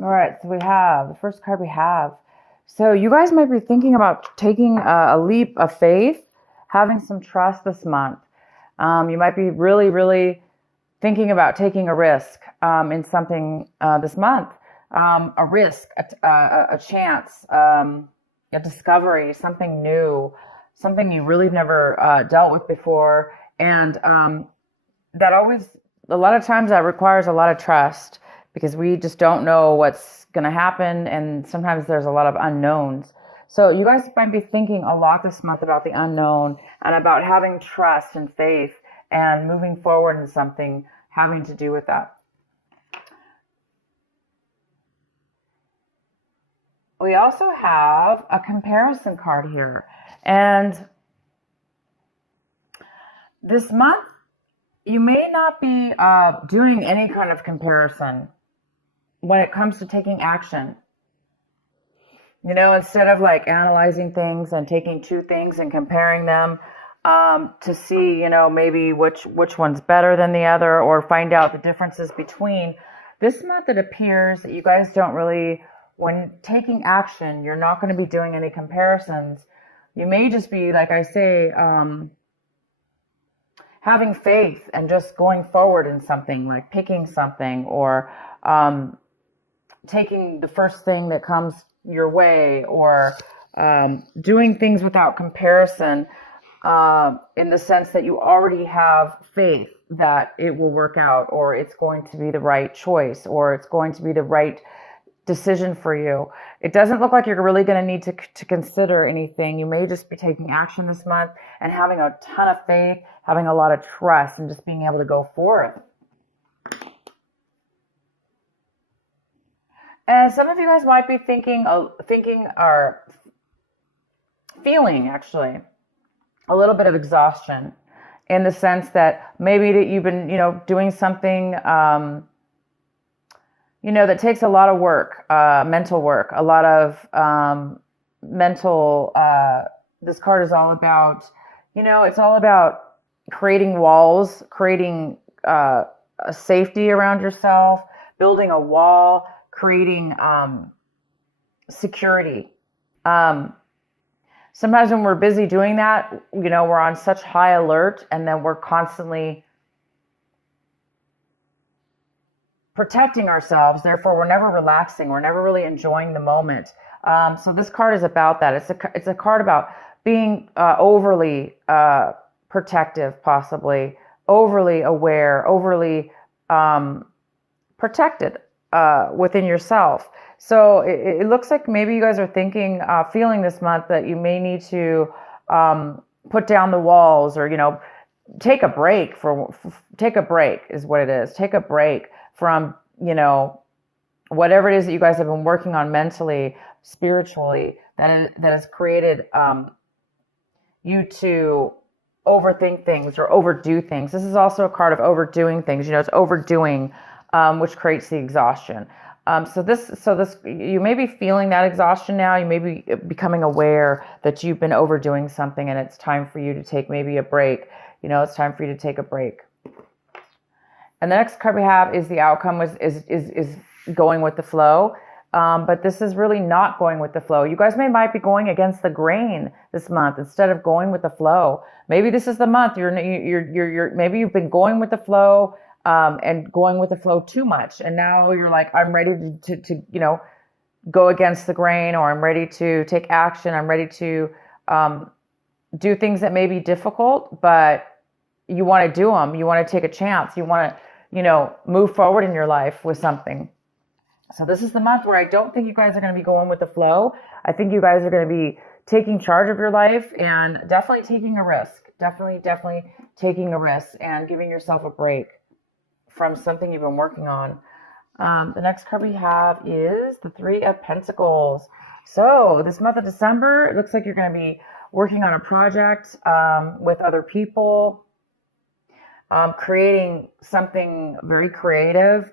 All right, so we have the first card we have. So you guys might be thinking about taking a leap of faith, having some trust this month. You might be really, really thinking about taking a risk in something this month. A risk, a chance, a discovery, something new, something you really never dealt with before. And that always, a lot of times that requires a lot of trust because we just don't know what's going to happen. And sometimes there's a lot of unknowns. So you guys might be thinking a lot this month about the unknown and about having trust and faith and moving forward in something having to do with that. We also have a comparison card here. And this month, you may not be doing any kind of comparison when it comes to taking action. Instead of like analyzing things and taking two things and comparing them to see, maybe which one's better than the other or find out the differences between. This month it appears that you guys don't really, when taking action, you're not going to be doing any comparisons. You may just be, like I say, having faith and just going forward in something, like picking something or taking the first thing that comes your way or doing things without comparison in the sense that you already have faith that it will work out or it's going to be the right choice or it's going to be the right decision for you. It doesn't look like you're really going to need to consider anything. You may just be taking action this month and having a ton of faith, having a lot of trust, and just being able to go forth. And some of you guys might be thinking or feeling actually a little bit of exhaustion in the sense that maybe that you've been, doing something, that takes a lot of work, mental work, a lot of mental, this card is all about, it's all about creating walls, creating a safety around yourself, building a wall, creating security. Sometimes when we're busy doing that, we're on such high alert and then we're constantly protecting ourselves. Therefore, we're never relaxing. We're never really enjoying the moment. So this card is about that. It's a card about being overly protective, possibly overly aware, overly protected within yourself. So it looks like maybe you guys are thinking, feeling this month that you may need to put down the walls or, take a break take a break is what it is. Take a break from, whatever it is that you guys have been working on mentally, spiritually, that has created you to overthink things or overdo things. This is also a card of overdoing things. It's overdoing, which creates the exhaustion. So this, you may be feeling that exhaustion now. You may be becoming aware that you've been overdoing something and it's time for you to take maybe a break. It's time for you to take a break. And the next card we have is the outcome is going with the flow. But this is really not going with the flow. You guys might be going against the grain this month instead of going with the flow. Maybe this is the month maybe you've been going with the flow and going with the flow too much, and now you're like, I'm ready to go against the grain, or I'm ready to take action. I'm ready to do things that may be difficult, but you want to do them. You want to take a chance. You want to move forward in your life with something. So this is the month where I don't think you guys are going to be going with the flow. I think you guys are going to be taking charge of your life and definitely taking a risk. Definitely taking a risk and giving yourself a break from something you've been working on. The next card we have is the Three of Pentacles. So this month of December, it looks like you're going to be working on a project with other people, creating something very creative,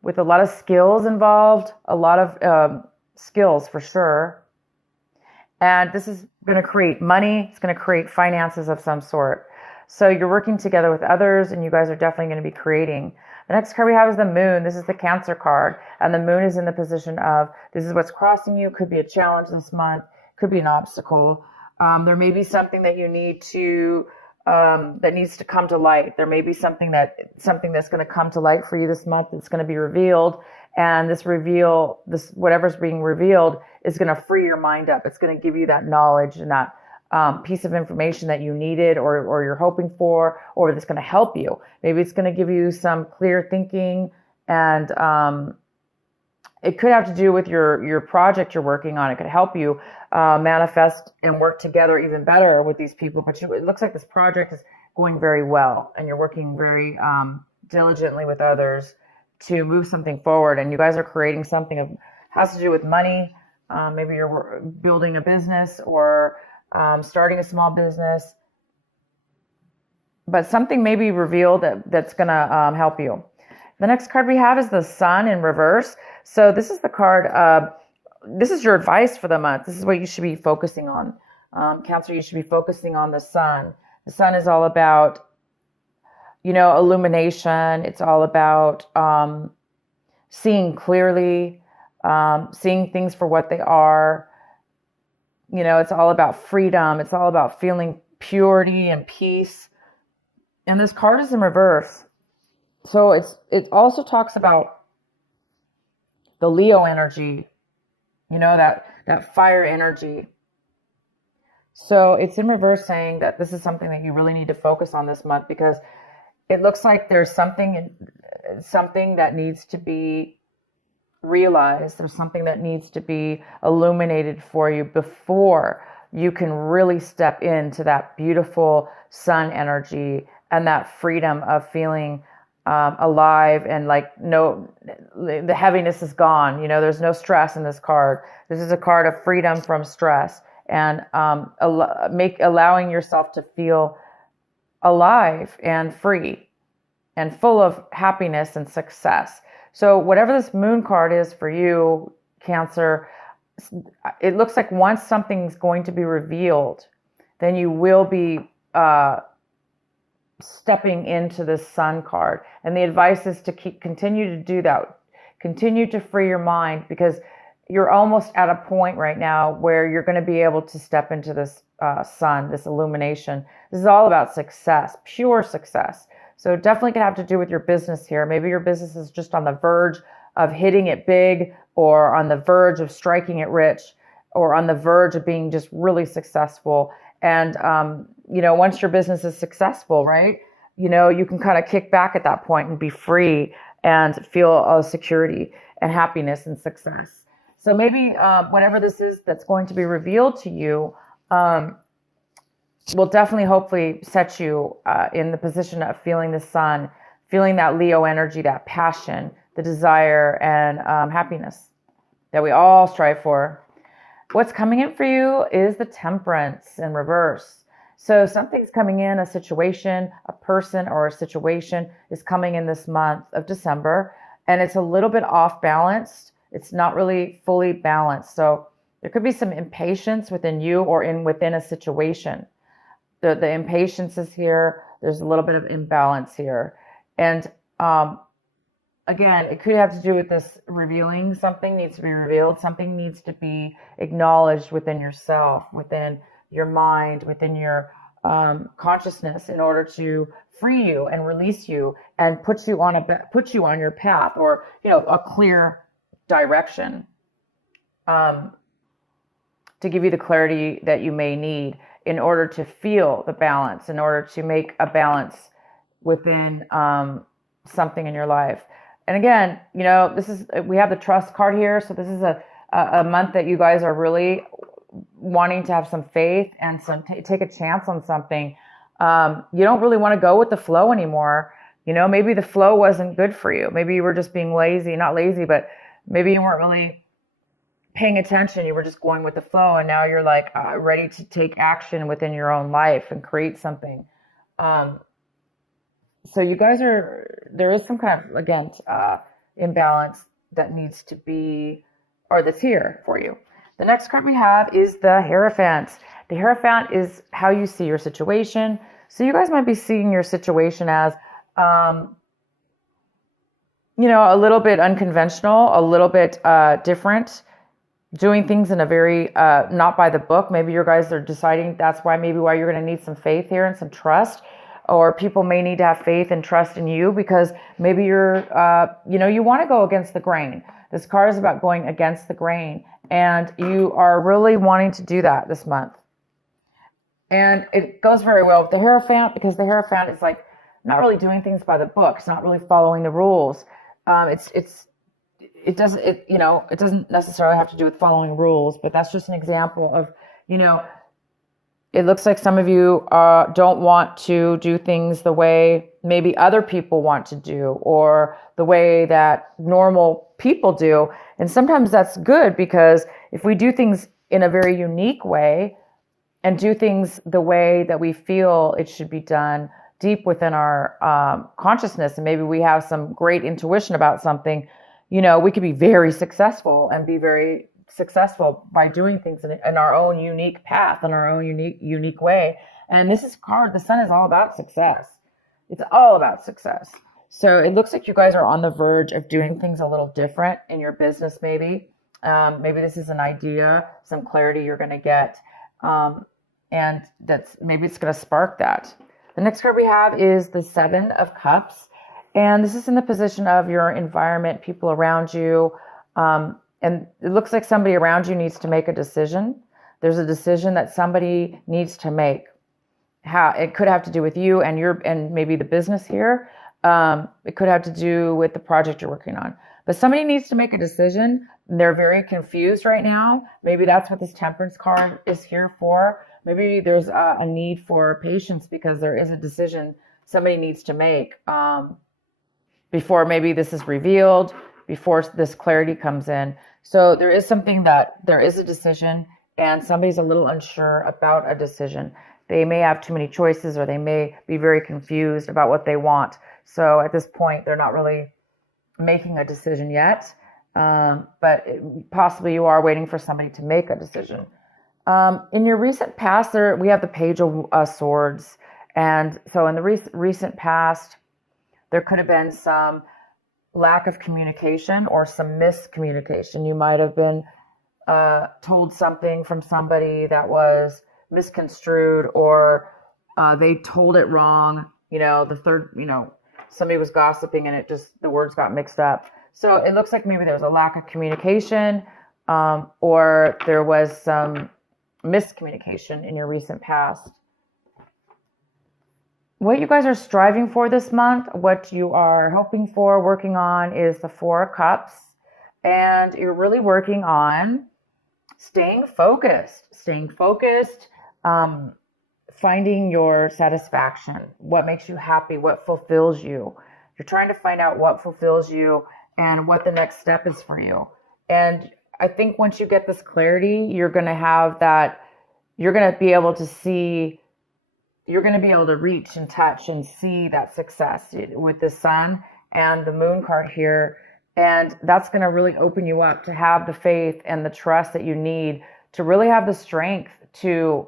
with a lot of skills involved, a lot of skills for sure. And this is going to create money. It's going to create finances of some sort. So you're working together with others, and you guys are definitely going to be creating. The next card we have is the moon. This is the Cancer card, and the moon is in the position of, this is what's crossing you. Could be a challenge this month, could be an obstacle. There may be something that you need to, that needs to come to light. There may be something that's going to come to light for you this month. It's going to be revealed, and this whatever's being revealed is going to free your mind up. It's going to give you that knowledge and that piece of information that you needed or you're hoping for, or that's going to help you. Maybe it's going to give you some clear thinking, and it could have to do with your project you're working on. It could help you manifest and work together even better with these people. But it looks like this project is going very well, and you're working very diligently with others to move something forward. And you guys are creating something that has to do with money. Maybe you're building a business or starting a small business, but something may be revealed that's going to help you. The next card we have is the Sun in reverse. So this is the card, this is your advice for the month. This is what you should be focusing on. Cancer, you should be focusing on the Sun. The Sun is all about, illumination. It's all about seeing clearly, seeing things for what they are. It's all about freedom. It's all about feeling purity and peace. And this card is in reverse. So it also talks about the Leo energy, that fire energy. So it's in reverse, saying that this is something that you really need to focus on this month, because it looks like there's something that needs to be realized. There's something that needs to be illuminated for you before you can really step into that beautiful sun energy and that freedom of feeling alive, and the heaviness is gone. There's no stress in this card. This is a card of freedom from stress, and allowing yourself to feel alive and free and full of happiness and success. So whatever this moon card is for you, Cancer, it looks like once something's going to be revealed, then you will be stepping into this sun card. And the advice is to continue to do that. Continue to free your mind, because you're almost at a point right now where you're going to be able to step into this sun, this illumination. This is all about success, pure success. So definitely can have to do with your business here. Maybe your business is just on the verge of hitting it big, or on the verge of striking it rich, or on the verge of being just really successful. And, once your business is successful, right, you can kind of kick back at that point and be free and feel security and happiness and success. So maybe whatever this is that's going to be revealed to you will definitely, hopefully, set you in the position of feeling the sun, feeling that Leo energy, that passion, the desire, and happiness that we all strive for. What's coming in for you is the Temperance in reverse. So something's coming in, a situation, a person or a situation is coming in this month of December, and it's a little bit off balanced. It's not really fully balanced. So there could be some impatience within you or within a situation. The impatience is here. There's a little bit of imbalance here. And again, it could have to do with this revealing. Something needs to be revealed. Something needs to be acknowledged within yourself, within your mind, within your consciousness, in order to free you and release you and put you on your path, or a clear direction, to give you the clarity that you may need in order to feel the balance, in order to make a balance within something in your life. And again, we have the Trust card here. So this is a month that you guys are really wanting to have some faith and take a chance on something. You don't really want to go with the flow anymore. Maybe the flow wasn't good for you. Maybe you were just being lazy, not lazy, but maybe you weren't really paying attention. You were just going with the flow, and now you're ready to take action within your own life and create something. So you guys there is some kind of, again, imbalance that needs to be, or that's here for you. The next card we have is the Hierophant. The Hierophant is how you see your situation. So you guys might be seeing your situation as, a little bit unconventional, a little bit different, doing things in a very not by the book. Maybe you guys are deciding that's why you're going to need some faith here and some trust, or people may need to have faith and trust in you because maybe you're you want to go against the grain. This card is about going against the grain, and you are really wanting to do that this month. And it goes very well with the Hierophant because the Hierophant is like not really doing things by the book. It's not really following the rules. It doesn't necessarily have to do with following rules, but that's just an example of, it looks like some of you don't want to do things the way maybe other people want to do or the way that normal people do. And sometimes that's good because if we do things in a very unique way and do things the way that we feel it should be done deep within our consciousness, and maybe we have some great intuition about something, we could be very successful and be very successful by doing things in our own unique path, in our own unique way. And this is card, the Sun is all about success. It's all about success. So it looks like you guys are on the verge of doing things a little different in your business, maybe. Maybe this is an idea, some clarity you're going to get. And maybe it's going to spark that. The next card we have is the Seven of Cups. And this is in the position of your environment, people around you. And it looks like somebody around you needs to make a decision. There's a decision that somebody needs to make. It could have to do with you and maybe the business here. It could have to do with the project you're working on. But somebody needs to make a decision. They're very confused right now. Maybe that's what this Temperance card is here for. Maybe there's a need for patience because there is a decision somebody needs to make before maybe this is revealed, before this clarity comes in. So there is a decision and somebody's a little unsure about a decision. They may have too many choices or they may be very confused about what they want. So at this point, they're not really making a decision yet, but possibly you are waiting for somebody to make a decision. In your recent past, we have the Page of Swords. And so in the recent past, there could have been some lack of communication or some miscommunication. You might have been told something from somebody that was misconstrued, or they told it wrong. Somebody was gossiping and the words got mixed up. So it looks like maybe there was a lack of communication, or there was some miscommunication in your recent past. What you guys are striving for this month, what you are hoping for, working on, is the Four of Cups. And you're really working on staying focused, finding your satisfaction, what makes you happy, what fulfills you. You're trying to find out what fulfills you and what the next step is for you. And I think once you get this clarity, you're going to be able to reach and touch and see that success with the Sun and the Moon card here. And that's going to really open you up to have the faith and the trust that you need to really have the strength to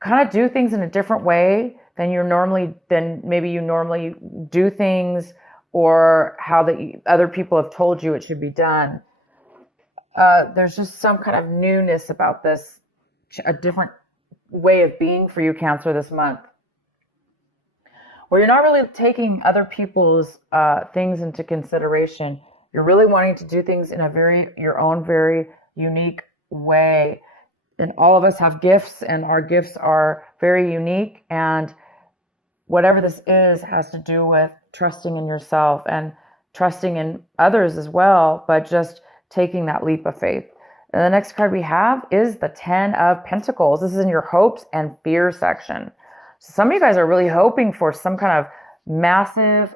kind of do things in a different way than maybe you normally do things, or how the other people have told you it should be done. There's just some kind of newness about this, a different way of being for you, Cancer, this month, where you're not really taking other people's things into consideration. You're really wanting to do things in your own very unique way. And all of us have gifts, and our gifts are very unique. And whatever this is has to do with trusting in yourself and trusting in others as well, but just taking that leap of faith. And the next card we have is the Ten of Pentacles. This is in your hopes and fears section. So some of you guys are really hoping for some kind of massive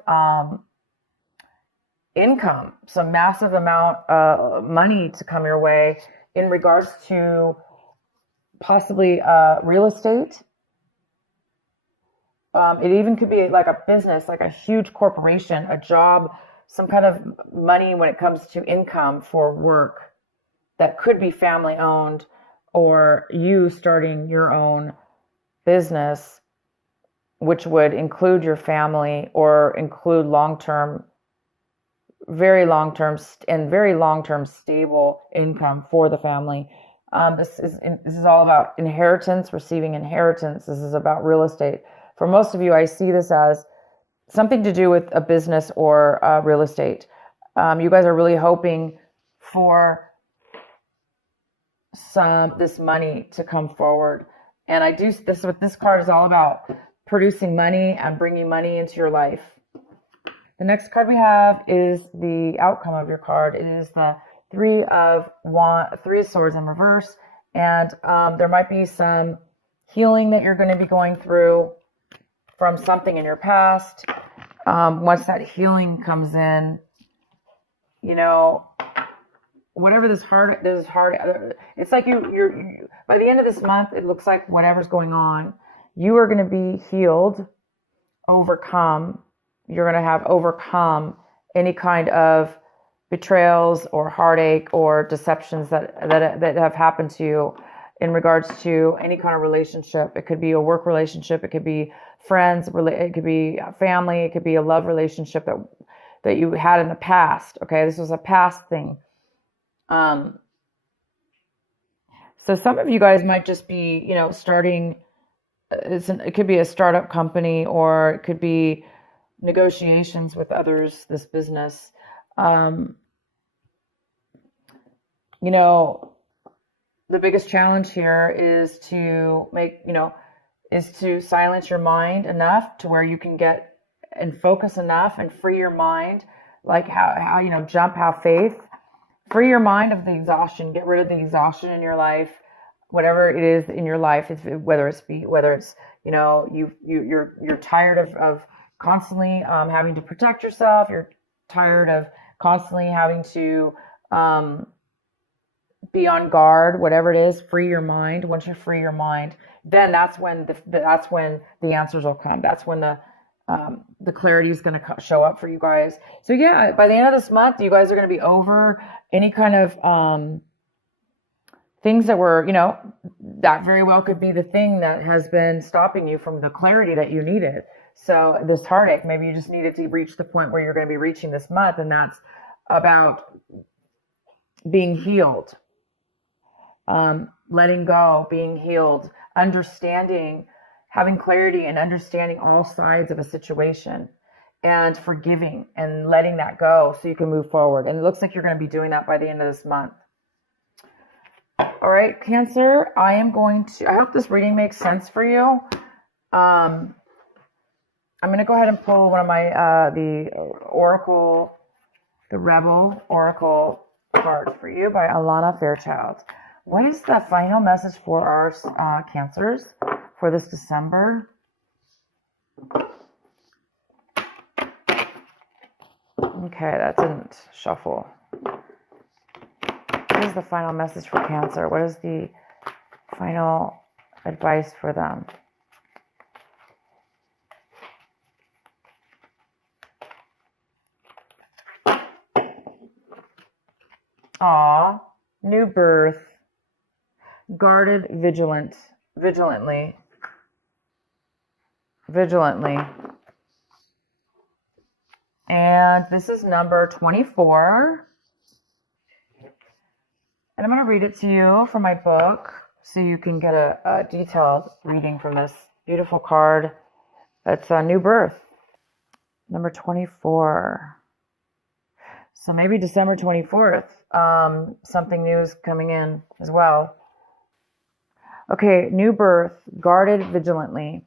income, some massive amount of money to come your way in regards to possibly real estate. It even could be like a business, like a huge corporation, a job, some kind of money when it comes to income for work that could be family owned, or you starting your own business. which would include your family or include long-term, very long-term and very long-term stable income for the family. This is all about inheritance, receiving inheritance. This is about real estate. For most of you, I see this as something to do with a business or real estate. You guys are really hoping for this money to come forward. And I do this, what this card is all about, producing money and bringing money into your life. The next card we have is the outcome of your card. It is the Three of Swords in reverse. And there might be some healing that you're going to be going through from something in your past. Once that healing comes in, you know, whatever this hard, it's like you're by the end of this month, it looks like whatever's going on, you are going to be healed, overcome. You're going to have overcome any kind of betrayals or heartache or deceptions that have happened to you in regards to any kind of relationship. It could be a work relationship, it could be friends, it could be family, it could be a love relationship that you had in the past. Okay, this was a past thing. So some of you guys might just be, you know, starting. It could be a startup company, or it could be negotiations with others. This business, you know, the biggest challenge here is to silence your mind enough to where you can get and focus enough and free your mind, like how you know, have faith. Free your mind of the exhaustion. Get rid of the exhaustion in your life, whatever it is in your life. Whether it's you know, you're tired of constantly having to protect yourself. You're tired of constantly having to be on guard. Whatever it is, free your mind. Once you free your mind, then that's when the answers will come. That's when the clarity is going to show up for you guys. So yeah, by the end of this month, you guys are going to be over any kind of things that were, you know, that very well could be the thing that has been stopping you from the clarity that you needed. So this heartache, maybe you just needed to reach the point where you're going to be reaching this month, and that's about being healed, letting go, being healed, understanding, having clarity and understanding all sides of a situation, and forgiving and letting that go so you can move forward. And it looks like you're going to be doing that by the end of this month. All right, Cancer, I hope this reading makes sense for you. I'm going to go ahead and pull one of my, the Rebel Oracle card for you by Alana Fairchild. What is the final message for our Cancers for this December? Okay, that didn't shuffle. What is the final message for Cancer? What is the final advice for them? Aw, new birth, guarded, vigilantly. And this is number 24. And I'm going to read it to you from my book so you can get a detailed reading from this beautiful card. It's a new birth, number 24. So maybe December 24th, something new is coming in as well. Okay, new birth, guarded vigilantly.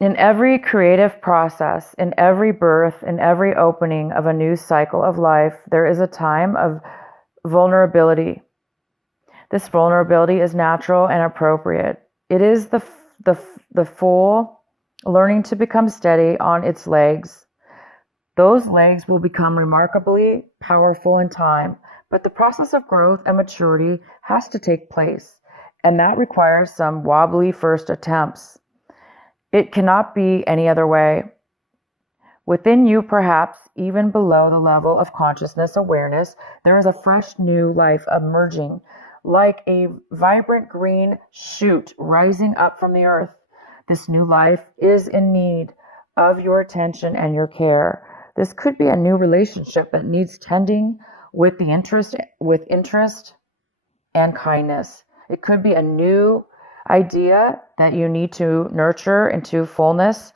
In every creative process, in every birth, in every opening of a new cycle of life, there is a time of vulnerability. This vulnerability is natural and appropriate. It is the fool learning to become steady on its legs. Those legs will become remarkably powerful in time, but the process of growth and maturity has to take place, and that requires some wobbly first attempts. It cannot be any other way. Within you, perhaps even below the level of consciousness awareness, there is a fresh new life emerging like a vibrant green shoot rising up from the earth. This new life is in need of your attention and your care. This could be a new relationship that needs tending with interest and kindness. It could be a new idea that you need to nurture into fullness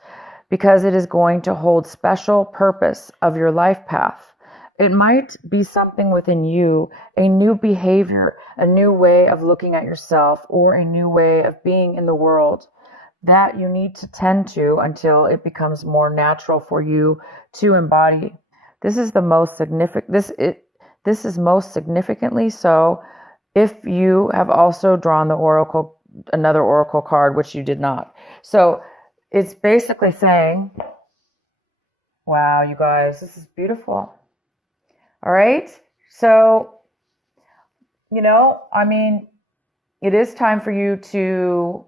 because it is going to hold special purpose of your life path. It might be something within you, a new behavior, a new way of looking at yourself, or a new way of being in the world that you need to tend to until it becomes more natural for you to embody. This is the most significant this is most significantly so if you have also drawn another oracle card, which you did not. So it's basically saying, wow, you guys, this is beautiful. All right. So, it is time for you to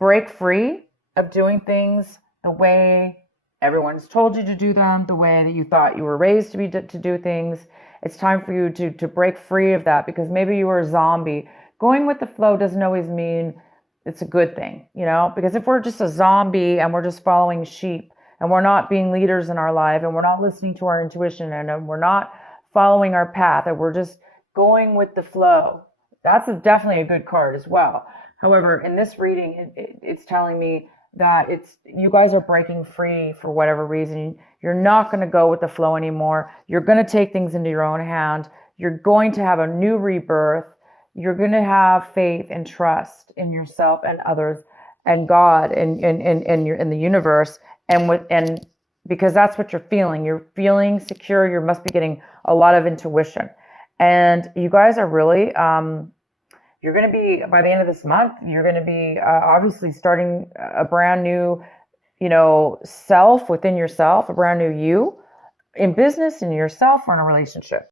break free of doing things the way everyone's told you to do them, the way that you thought you were raised to do things. It's time for you to break free of that, because maybe you were a zombie. Going with the flow doesn't always mean it's a good thing, because if we're just a zombie and we're just following sheep and we're not being leaders in our life and we're not listening to our intuition and we're not following our path and we're just going with the flow, that's definitely a good card as well. However, in this reading, it's telling me that you guys are breaking free for whatever reason. You're not going to go with the flow anymore. You're going to take things into your own hand. You're going to have a new rebirth. You're going to have faith and trust in yourself and others and God and in the universe, and because that's what you're feeling. You're feeling secure. You must be getting a lot of intuition, and you guys are really. You're going to be, by the end of this month, you're going to be obviously starting a brand new, self within yourself, a brand new you in business, in yourself, or in a relationship.